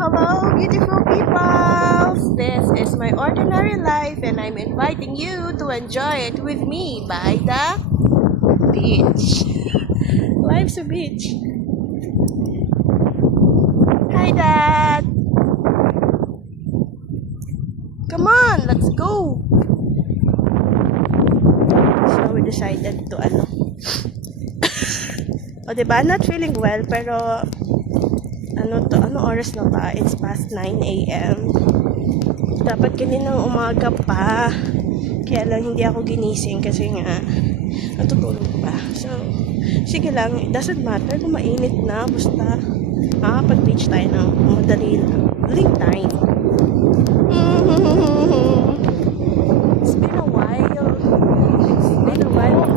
hello, beautiful people! This is my ordinary life and I'm inviting you to enjoy it with me by the beach. Life's a beach. Hi, Dad! Come on, let's go! So we decided to o diba, not feeling well, pero ano oras na ba? It's past 9 a.m. Dapat kaninang umaga pa. Kaya lang hindi ako ginising kasi nga natutulog pa. So, sige lang, it doesn't matter kung mainit na. Basta, makakapag-beach tayo ng madaling time. It's been a while.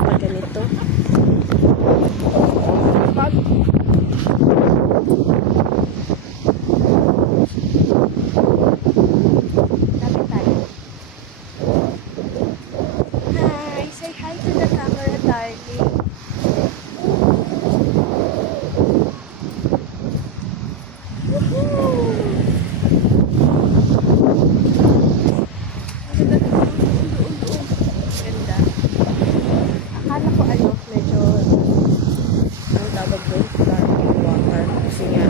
Pag ganito. Hi, say hi to the camera, darling. Woohoo! Ganda. Akala ko medyo ang tawag doon, parang water kasi nga,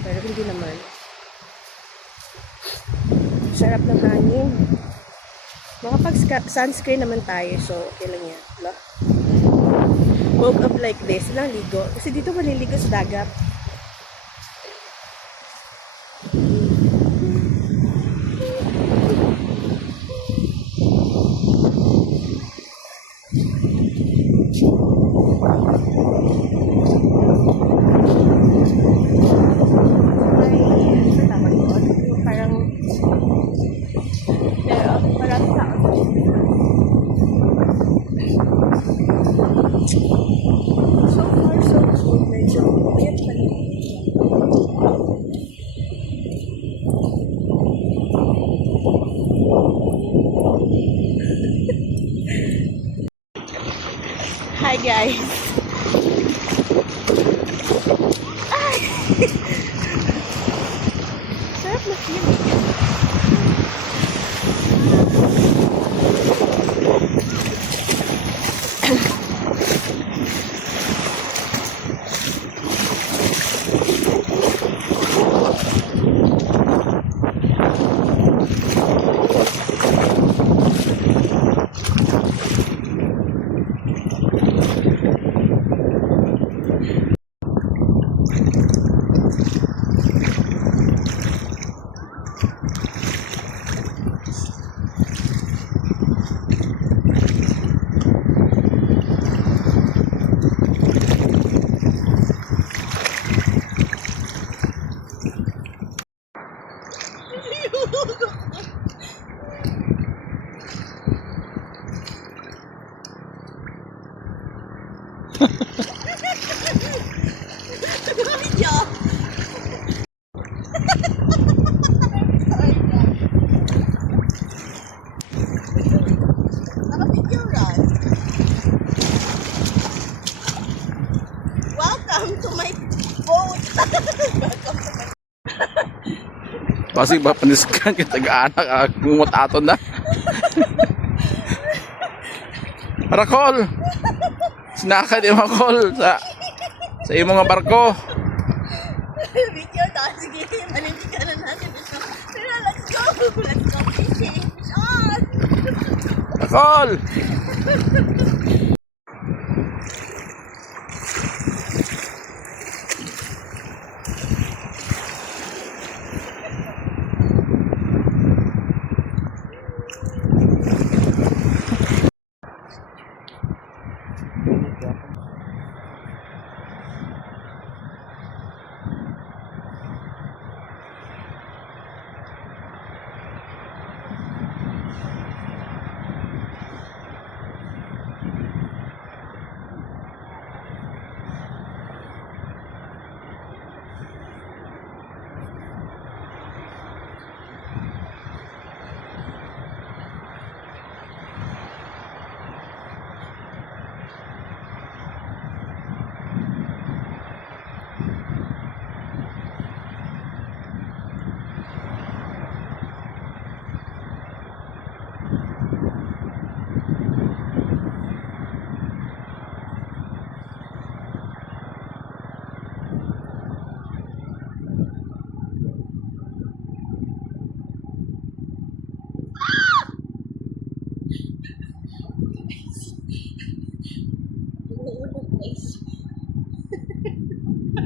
pero hindi naman. Sarap ng hangin. Makapag-sunscreen naman tayo, so okay lang yan. Woke up like this, ligo. Kasi dito maliligo sa dagat. So far, so good. Medyo mayat pa rin. Hi guys! Ay! Sarap na feeling. Welcome to my boat. Kasi ba paniskan kita anak mumutaton na. Rakol. Sinaka di makol sa imong nga barko. Video ta, sige, manindigan na natin ito. Pero let's go fishing. Fish on! Rakol. We're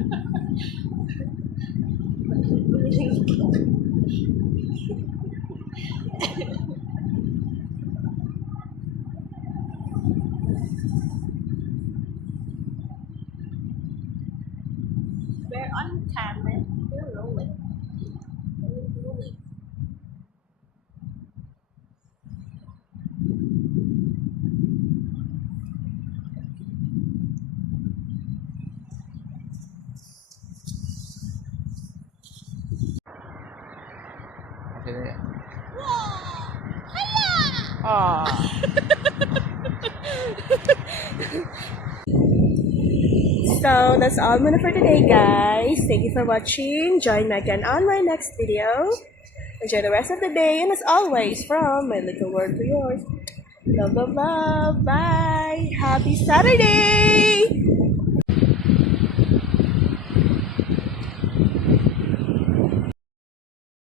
on camera. We're rolling. We're rolling. So that's all muna for today, guys. Thank you for watching. Join me again on my next video. Enjoy the rest of the day, and as always, from my little world to yours. Love, love, love. Bye. Happy Saturday.